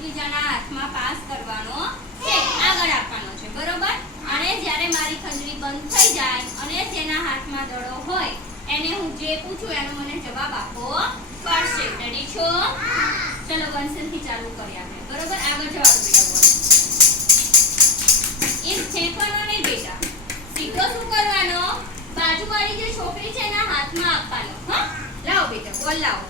બીજાના હાથમાં પાસ કરવાનો છે. આગળ આપવાનો છે, બરોબર? અને જ્યારે મારી ખંજરી બંધ થઈ જાય અને જેના હાથમાં દડો હોય, એને હું જે પૂછું એનો મને જવાબ આપવો પડશે. રેડી છો? ચલો વંશનથી ચાલુ કરીએ આપણે. બરોબર? આગળ જવાનું બેટા બોલ એ ફેંકવાનો નહીં બેટા. સીધો શું કરવાનો? બાજુવાળી જે છોકરી છે એના હાથમાં આપવાનો. હા? લાવો બેટા બોલ લાવો.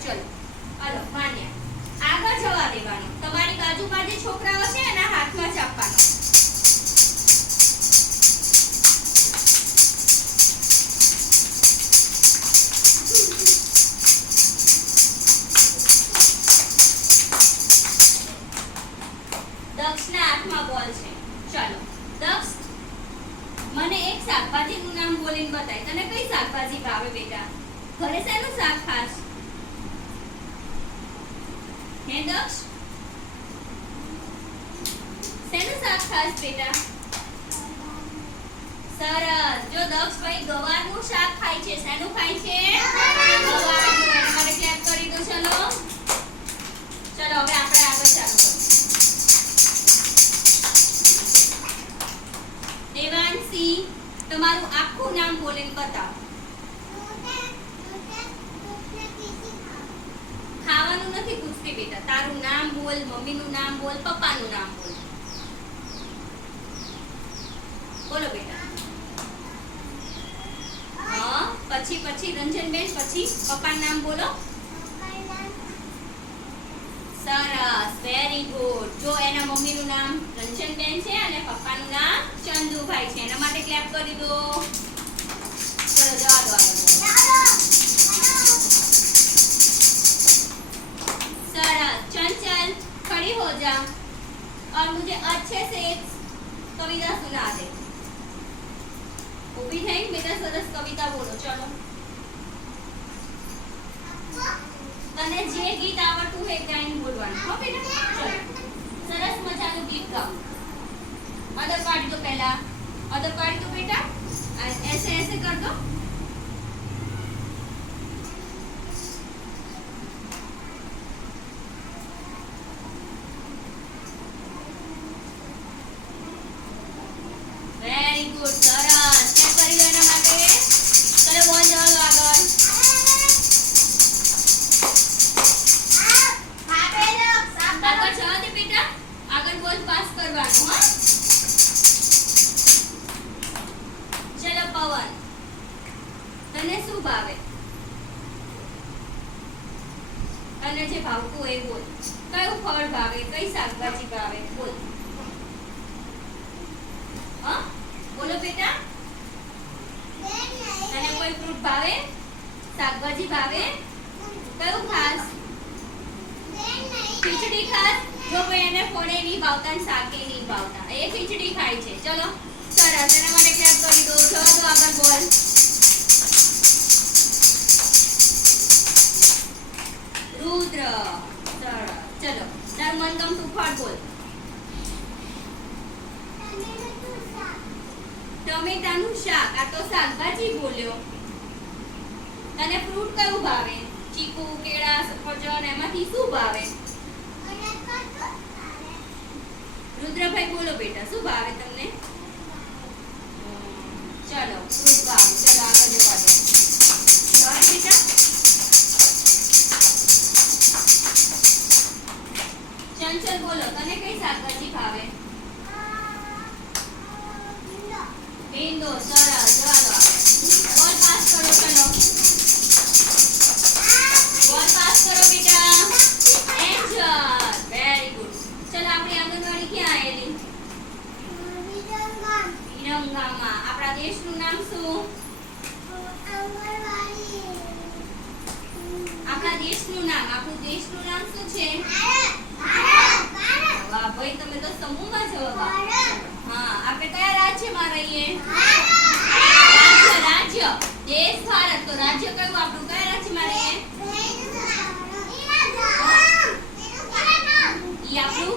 દક્ષના હાથમાં બોલ છે. ચલો, દક્ષ, મને એક શાકભાજીનું નામ બોલીને બતાય. તને કઈ શાકભાજી ભાવે બેટા? ઘરે શેનું શાક ખાસ? હે દક્ષ? શેનું શાક ખાસ બેટા? સરસ. જો દક્ષ ભાઈ ગવારનું શાક ખાય છે, શેનું ખાય છે? આખું નામ બોલીને બતાવો. ખાવાનું નથી પૂછતી બેટા. તારું નામ બોલ, મમ્મીનું નામ બોલ, પપ્પાનું નામ બોલ. બોલો બેટા. હા, પછી પછી, રંજનબેન, પછી પપ્પાનું નામ બોલો. સરસ વેરી ગુડ જો એના મમ્મીનું નામ રંજનબેન છે અને પપ્પાનું નામ ચંદુભાઈ છે એના માટે ક્લેપ કરી દો ચલો જવા દો આગળ सरस चंचल खड़ी हो जा और मुझे अच्छे से एक कविता सुना दे ઊભી થઈ બેટા સરસ કવિતા બોલો ચલો તને જે ગીત આવડતું હોય એ ગાઈને બોલવાનું હો બેટા ચલો સરસ મજાનું ગીત ગાઓ અદર પાડી દો પહેલા અદર પાડી દો બેટા આ ऐसे ऐसे कर दो વેરી ગુડ સરસ ચેક કરી લો એના માટે ચલો બોલ જવા દો આગળ આગળ જવા દે બેટા આગળ બોલ પાસ કરવાનો હા તને શું ભાવે? અને જે ભાવતું એ બોલ. કયું ફળ ભાવે? કઈ શાકભાજી ભાવે? બોલ. હા? બોલો બેટા. અને કોઈ ફ્રૂટ ભાવે? શાકભાજી ભાવે? કયું ખાસ? ખીચડી ખાસ? જો ભાઈ એને ફળે નહીં ભાવતા શાકે નહીં ભાવતા. એ ખીચડી ખાય છે. ચલો. સરસ. એના માટે ક્લેપ કરી દો. દો આગળ બોલ. રુદ્ર ચલો તારું મનગમતું ફળ બોલ ટમેટાનું શાક આ તો શાકભાજી બોલ્યો તને ફ્રૂટ કયું ભાવે ચીકુ કેળા સફરજન એમાંથી શું ભાવે રુદ્રભાઈ બોલો બેટા શું ભાવે તમને ચલો ચંચલ બોલો, તને કઈ શાકભાજી ભાવે? ભીંડો, સરસ, જવાબ બોલ પાસ કરો ચલો બોલ પાસ કરો બેટા. એન્જલ વેરી ગુડ ચલો, આપણી આંગણવાડી ક્યાં આવેલી? વિરંગામાં આપણા દેશનું નામ શું? આપણા દેશનું નામ, આપણું દેશનું નામ શું છે? વાહ ભાઈ તમે તો સમૂહમાં છો. હા આપણે કયા રાજ્યમાં રહીએ? રાજ્ય રાજ્ય. દેશ, ભારત. તો રાજ્ય કયું? આપણું કયા રાજ્યમાં રહીએ?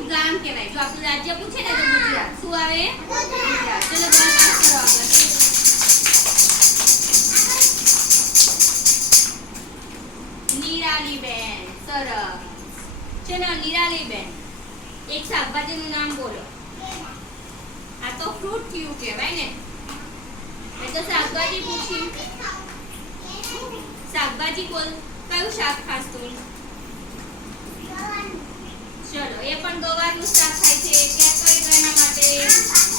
ગામ કહેવાય. જો આપણું રાજ્ય પૂછે ને શું આવે? ગુજરાત. કરો આગળ નિરાલી બેન સરસ. નિરાલી બેન એક શાકભાજીનું નામ બોલો. આ તો ફ્રૂટ થયું કહેવાય ને. મેં તો શાકભાજી પૂછી. શાકભાજી બોલ. કયું શાક ખાસ તું? ચલો, એ પણ ગવારનું શાક ખાય છે. ક્યાં કઈ એના માટે.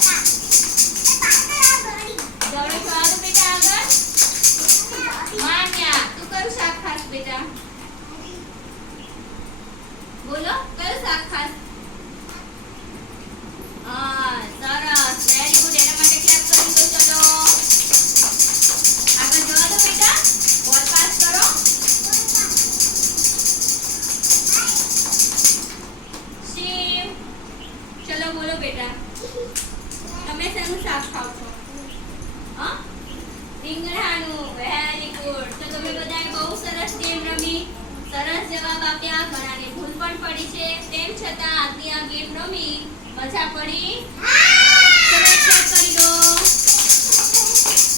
રીંગણાનું શાક ખાવ છો હા. રીંગણાનું વેરી ગુડ તો તમે બધા બહુ સરસ ગેમ રમી સરસ જવાબ આપ્યા ઘણાને ભૂલ પણ પડી છે તેમ છતાં આજની આ ગેમ રમી મજા પડી સબસ્ક્રાઇબ કરી દો